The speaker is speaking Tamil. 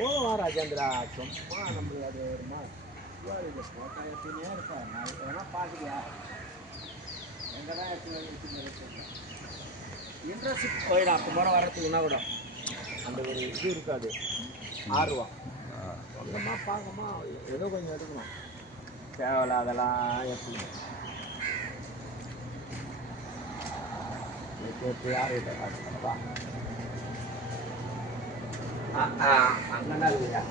போவா ராஜேந்திரா சும்மா நம்மளுக்கு அது வருமா இது போட்டா எப்படின்னே இருப்பேன் நான் வேணா பார்க்குறியா எங்கே தான் எடுத்து இன்ட்ரெஸ்ட் போயிடும் அப்போ போல வரத்துக்குன்னா கூட அந்த ஒரு இது இருக்காது ஆர்வம் கொஞ்சமாக பார்க்கமா ஏதோ கொஞ்சம் எடுக்கணும் தேவையில்ல அதெல்லாம் எடுத்துக்கணும் போட்டு யார்கிட்ட காசுப்பா அங்கே இருக்குதா